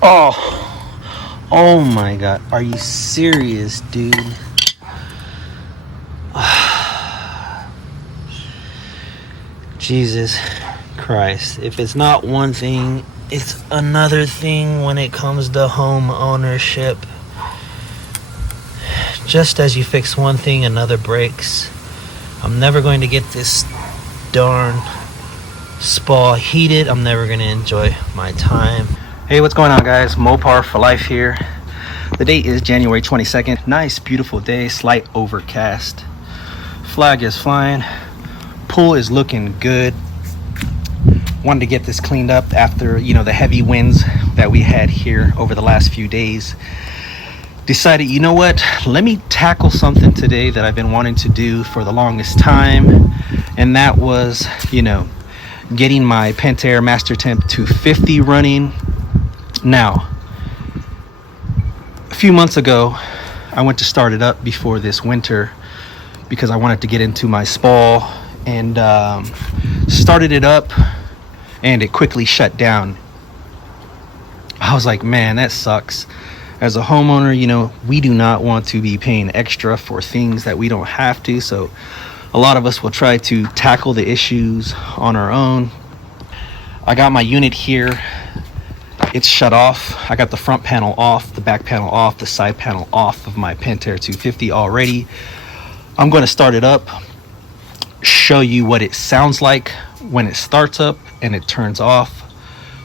Oh my god. Are you serious, dude? Jesus Christ. If it's not one thing, it's another thing when it comes to home ownership. Just as you fix one thing, another breaks. I'm never going to get this darn spa heated. I'm never going to enjoy my time. Hey, what's going on, guys? Mopar for life here. The date is January 22nd. Nice, beautiful day. Slight overcast. Flag is flying. Pool is looking good. Wanted to get this cleaned up after, the heavy winds that we had here over the last few days. Decided, you know what? Let me tackle something today that I've been wanting to do for the longest time. And that was, getting my Pentair Mastertemp 250 running. Now, a few months ago, I went to start it up before this winter because I wanted to get into my spa, and started it up, and it quickly shut down. I was like, man, that sucks. As a homeowner, we do not want to be paying extra for things that we don't have to. So a lot of us will try to tackle the issues on our own. I got my unit here. It's shut off. I got the front panel off, the back panel off, the side panel off of my Pentair 250 already. I'm going to start it up, show you what it sounds like when it starts up and it turns off,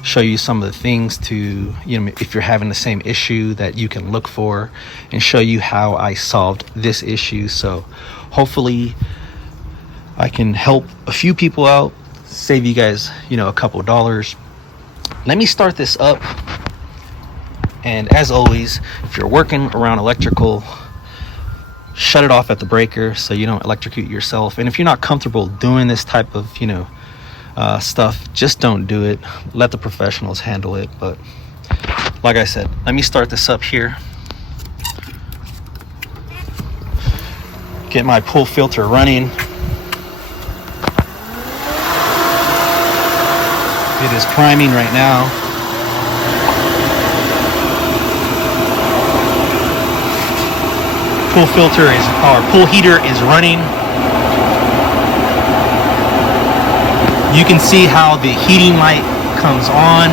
show you some of the things to, if you're having the same issue that you can look for, and show you how I solved this issue. So hopefully I can help a few people out, save you guys, a couple dollars. Let me start this up. And as always, if you're working around electrical, shut it off at the breaker so you don't electrocute yourself. And if you're not comfortable doing this type of, stuff, just don't do it. Let the professionals handle it. But like I said, let me start this up here. Get my pool filter running. It is priming right now. Pool heater is running. You can see how the heating light comes on.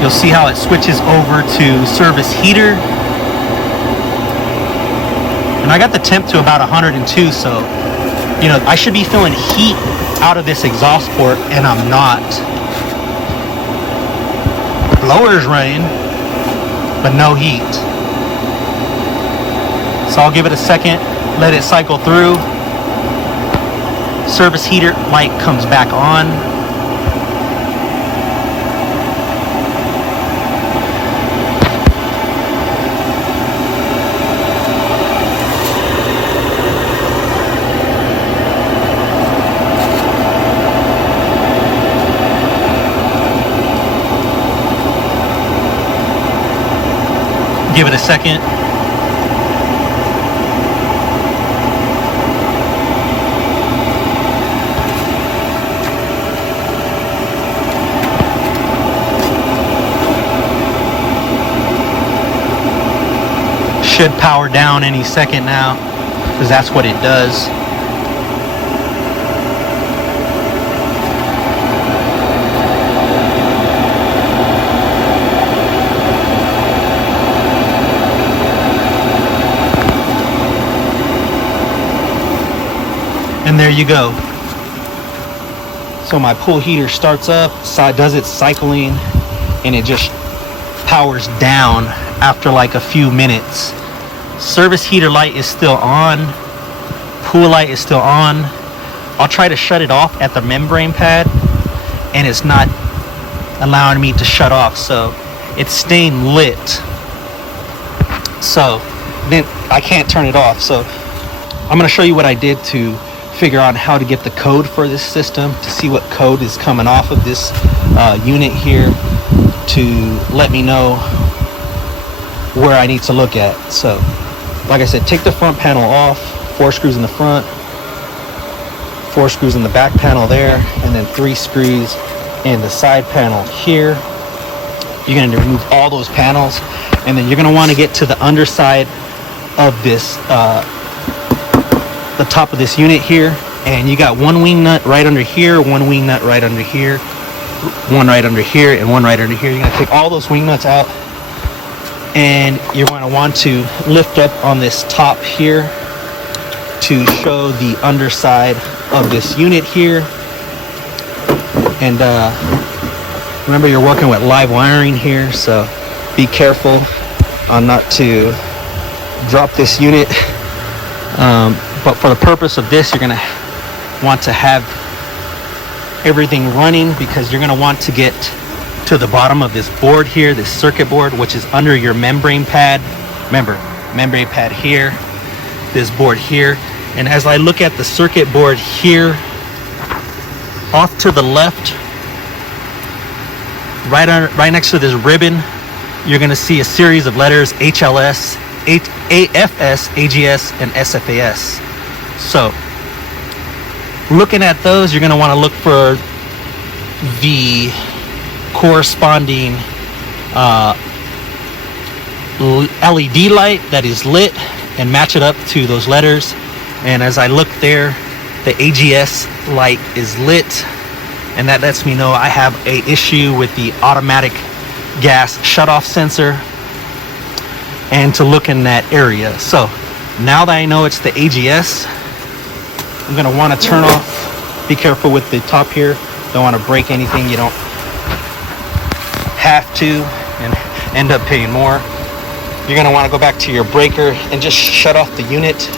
You'll see how it switches over to service heater. And I got the temp to about 102, so I should be feeling heat out of this exhaust port, and I'm not. Blower's running, but no heat. So I'll give it a second, let it cycle through. Service heater light comes back on. Give it a second. Should power down any second now, because that's what it does. And there you go. So my pool heater starts up, does its cycling, and it just powers down after like a few minutes. Service heater light is still on. Pool light is still on. I'll try to shut it off at the membrane pad, and it's not allowing me to shut off, so it's staying lit. So then I can't turn it off. So I'm going to show you what I did to figure out how to get the code for this system, to see what code is coming off of this unit here, to let me know where I need to look at. So like I said, take the front panel off, 4 screws in the front, 4 screws in the back panel there, and then 3 screws in the side panel here. You're going to remove all those panels, and then you're going to want to get to the underside of this, the top of this unit here, and you got one wing nut right under here, one wing nut right under here, one right under here, and one right under here. You're going to take all those wing nuts out, and you're going to want to lift up on this top here to show the underside of this unit here. And remember, you're working with live wiring here, so be careful on not to drop this unit. But for the purpose of this, you're going to want to have everything running, because you're going to want to get to the bottom of this board here, this circuit board, which is under your membrane pad. Remember, membrane pad here, this board here. And as I look at the circuit board here, off to the left, right next to this ribbon, you're going to see a series of letters: HLS, AFS, AGS, and SFAS. So looking at those, you're going to want to look for the corresponding LED light that is lit and match it up to those letters. And as I look there, the AGS light is lit, and that lets me know I have a issue with the automatic gas shutoff sensor, and to look in that area. So now that I know it's the AGS, I'm going to want to turn off. Be careful with the top here. Don't want to break anything you don't have to and end up paying more. You're going to want to go back to your breaker and just shut off the unit,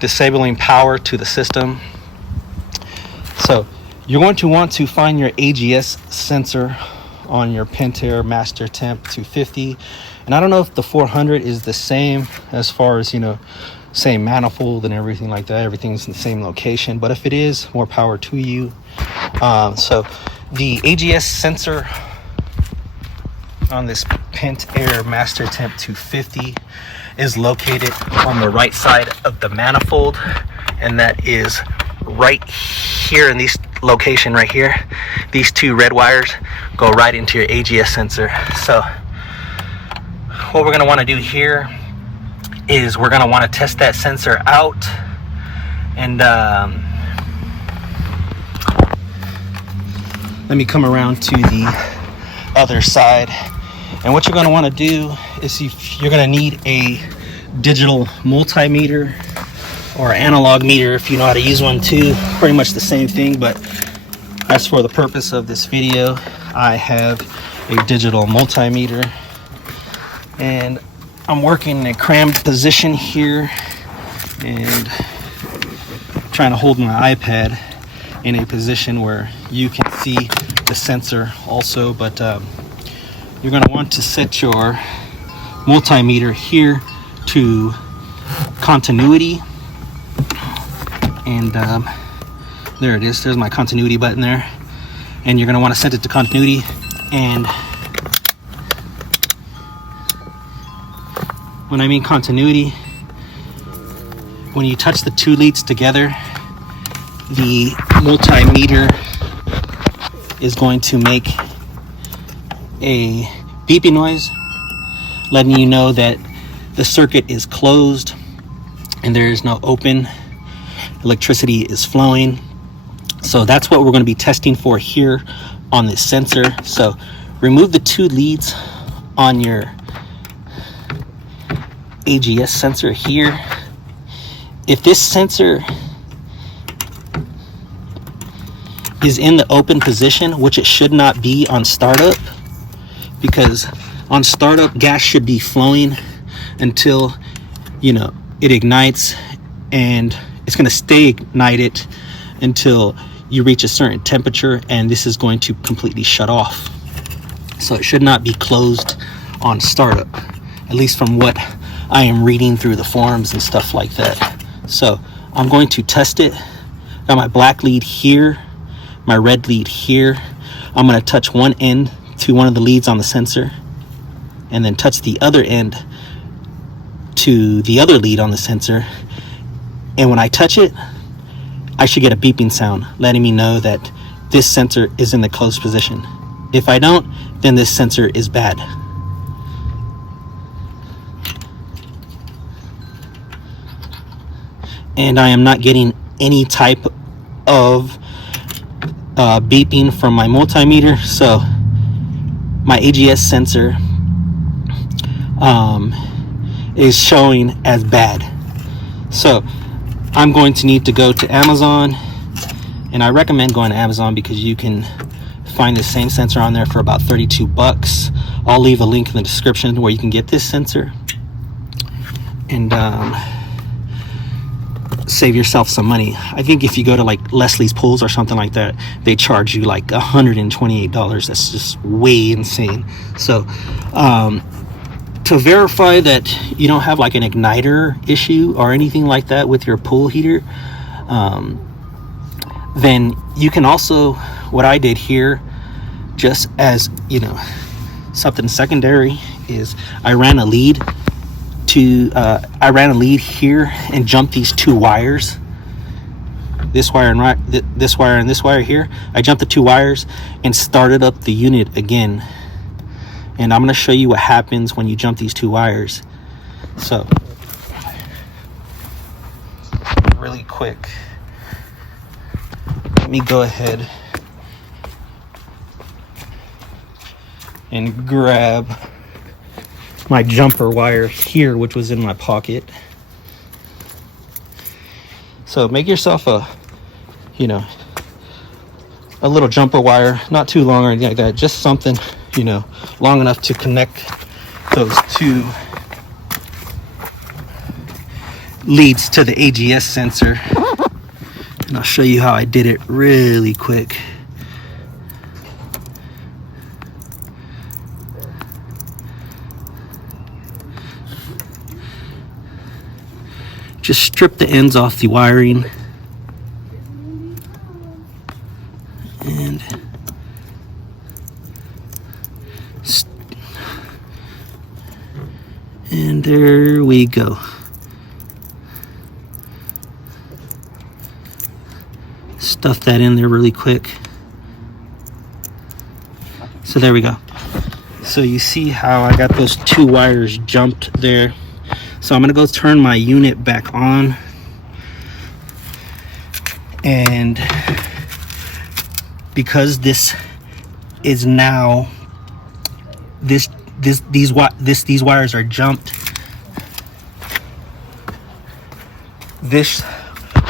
disabling power to the system. So you're going to want to find your AGS sensor on your Pentair Mastertemp 250. And I don't know if the 400 is the same as far as, same manifold and everything like that. Everything's in the same location. But if it is, more power to you. So the AGS sensor on this Pentair Mastertemp 250 is located on the right side of the manifold, and that is right here in this location right here. These 2 red wires go right into your AGS sensor. So what we're going to want to do here is we're going to want to test that sensor out, and let me come around to the other side. And what you're going to want to do is you're going to need a digital multimeter or analog meter if you know how to use one too. Pretty much the same thing, but as for the purpose of this video, I have a digital multimeter, and I'm working in a crammed position here and trying to hold my iPad in a position where you can see the sensor also. But you're going to want to set your multimeter here to continuity, and there it is. There's my continuity button there, and you're going to want to set it to continuity. And when I mean continuity, when you touch the 2 leads together, the multimeter is going to make a beeping noise, letting you know that the circuit is closed and there is no open. Electricity is flowing. So that's what we're going to be testing for here on this sensor. So remove the 2 leads on your AGS sensor here. If this sensor is in the open position, which it should not be on startup, because on startup gas should be flowing until it ignites, and it's going to stay ignited until you reach a certain temperature, and this is going to completely shut off. So it should not be closed on startup, at least from what I am reading through the forums and stuff like that. So I'm going to test it. Got my black lead here, my red lead here. I'm going to touch one end to one of the leads on the sensor, and then touch the other end to the other lead on the sensor, And when I touch it, I should get a beeping sound letting me know that this sensor is in the closed position. If I don't, then this sensor is bad. And I am not getting any type of beeping from my multimeter, so my AGS sensor is showing as bad. So I'm going to need to go to Amazon, and I recommend going to Amazon because you can find the same sensor on there for about 32 bucks. I'll leave a link in the description where you can get this sensor and save yourself some money. I think if you go to like Leslie's Pools or something like that, they charge you like $128. That's just way insane. So to verify that you don't have like an igniter issue or anything like that with your pool heater, then you can also, what I did here, just as you know, something secondary, is I ran a lead here and jumped these two wires, this wire and this wire and this wire here. I jumped the two wires and started up the unit again, and I'm going to show you what happens when you jump these two wires. So really quick, let me go ahead and grab my jumper wire here, which was in my pocket. So make yourself a little jumper wire, not too long or anything like that, just something long enough to connect those two leads to the AGS sensor. And I'll show you how I did it really quick. Just strip the ends off the wiring, and there we go. Stuff that in there really quick. So there we go. So you see how I got those two wires jumped there. So I'm gonna go turn my unit back on, and because this is now these wires are jumped, this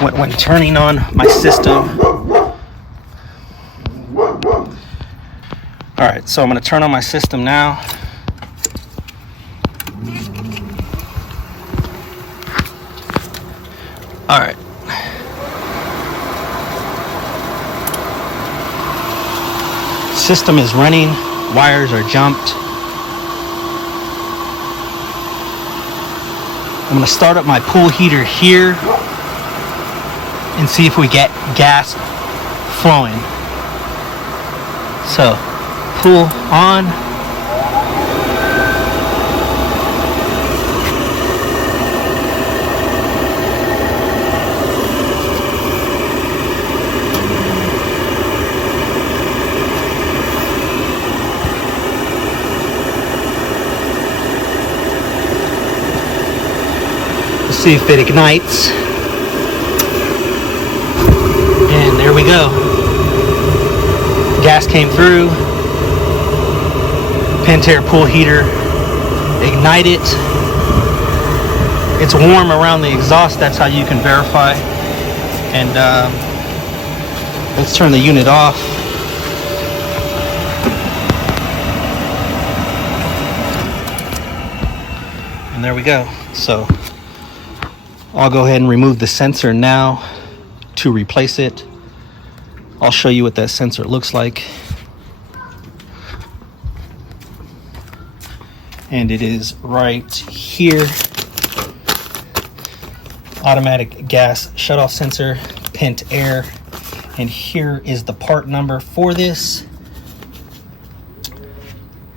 when turning on my system. All right, so I'm gonna turn on my system now. All right. System is running, wires are jumped. I'm gonna start up my pool heater here and see if we get gas flowing. So, pool on. See if it ignites, and there we go. Gas came through. Pentair pool heater ignited. It's warm around the exhaust. That's how you can verify. And let's turn the unit off. And there we go. So I'll go ahead and remove the sensor now to replace it. I'll show you what that sensor looks like. And it is right here. Automatic gas shutoff sensor, Pentair. And here is the part number for this.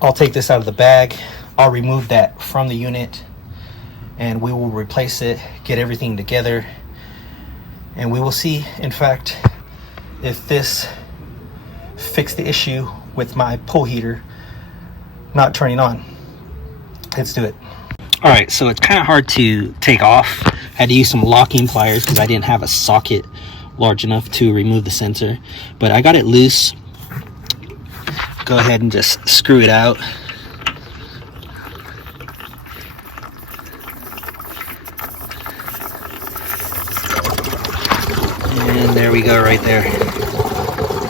I'll take this out of the bag. I'll remove that from the unit, and we will replace it, get everything together, and we will see, in fact, if this fixed the issue with my pool heater not turning on. Let's do it. All right, so it's kind of hard to take off. I had to use some locking pliers because I didn't have a socket large enough to remove the sensor, but I got it loose. Go ahead and just screw it out. And there we go, right there.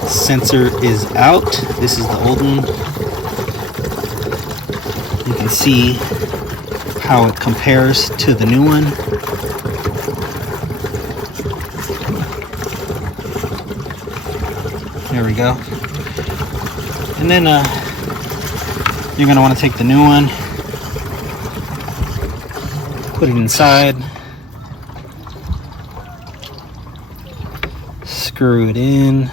Sensor is out. This is the old one. You can see how it compares to the new one. There we go. And then you're going to want to take the new one, put it inside, screw it in.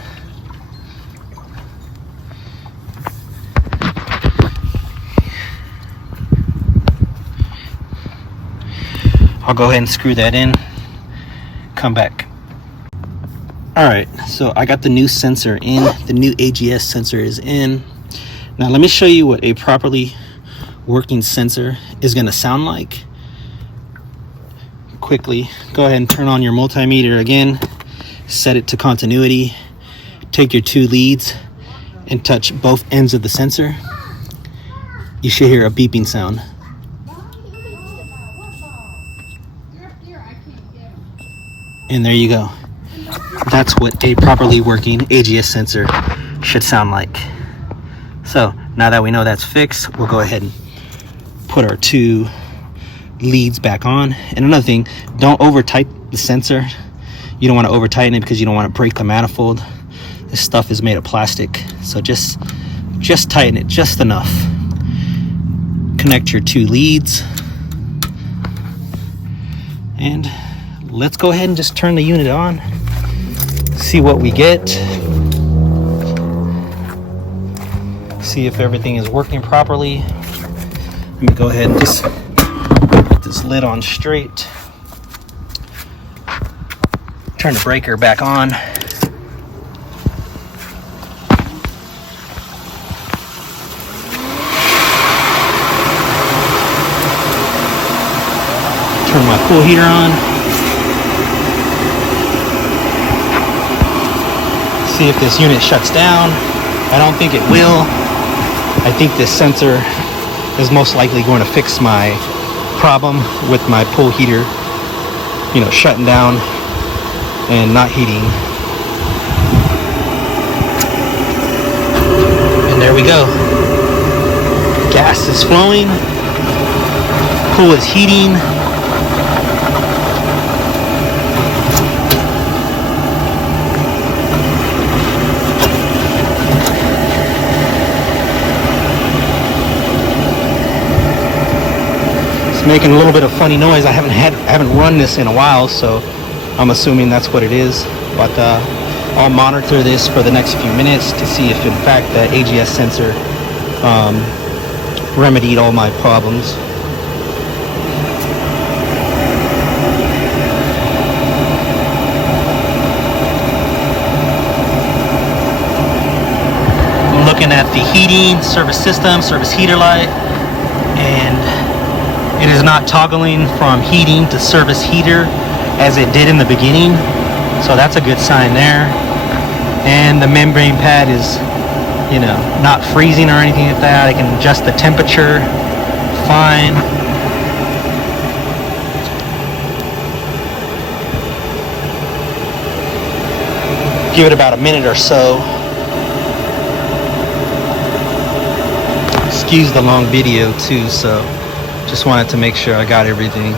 I'll go ahead and screw that in, come back. All right, so I got the new sensor in. The new AGS sensor is in. Now let me show you what a properly working sensor is going to sound like. Quickly, go ahead and turn on your multimeter again, set it to continuity, take your two leads and touch both ends of the sensor. You should hear a beeping sound. And there you go. That's what a properly working AGS sensor should sound like. So now that we know that's fixed, we'll go ahead and put our two leads back on. And another thing, don't over tighten the sensor. You don't want to over tighten it because you don't want to break the manifold. This stuff is made of plastic, so just tighten it just enough. Connect your two leads, and let's go ahead and just turn the unit on, see what we get, see if everything is working properly. Let me go ahead and just put this lid on straight, turn the breaker back on. Turn my pool heater on. See if this unit shuts down. I don't think it will. I think this sensor is most likely going to fix my problem with my pool heater, shutting down and not heating. And there we go. Gas is flowing. Pool is heating. Making a little bit of funny noise. I haven't run this in a while, so I'm assuming that's what it is. But I'll monitor this for the next few minutes to see if in fact the AGS sensor remedied all my problems. I'm looking at the heating, service system, service heater light, and it is not toggling from heating to service heater as it did in the beginning. So that's a good sign there. And the membrane pad is, not freezing or anything like that. I can adjust the temperature fine. Give it about a minute or so. Excuse the long video too, so just wanted to make sure I got everything.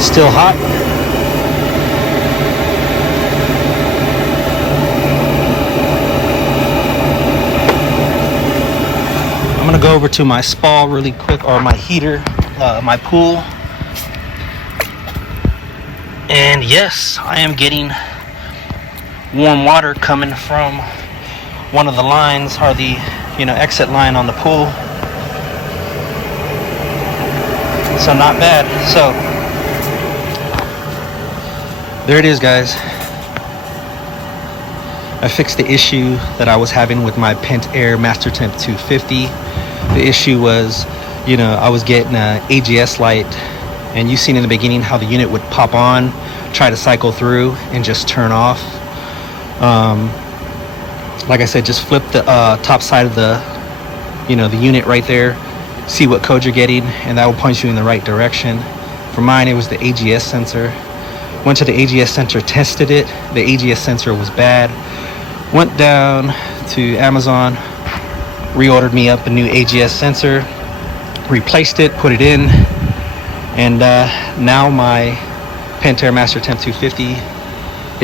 Still hot. I'm gonna go over to my spa really quick, or my heater, my pool. And yes, I am getting warm water coming from one of the lines, or the exit line on the pool. So not bad. So there it is, guys. I fixed the issue that I was having with my Pentair Mastertemp 250. The issue was, I was getting an AGS light, and you seen in the beginning how the unit would pop on, try to cycle through, and just turn off. Like I said, just flip the top side of the unit right there, see what code you're getting, and that will point you in the right direction. For mine, it was the AGS sensor. Went to the AGS sensor, tested it. The AGS sensor was bad. Went down to Amazon, reordered me up a new AGS sensor, replaced it, put it in, and now my Pentair Mastertemp 250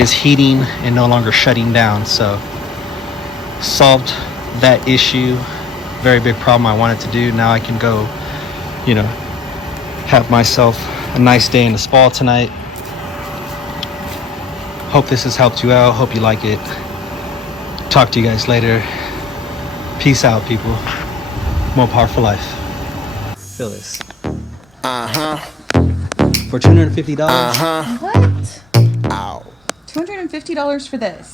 is heating and no longer shutting down. So solved that issue. Very big problem I wanted to do. Now I can go, have myself a nice day in the spa tonight. Hope this has helped you out. Hope you like it. Talk to you guys later. Peace out, people. More power for life. Feel this. For $250. What? Ow. $250 for this.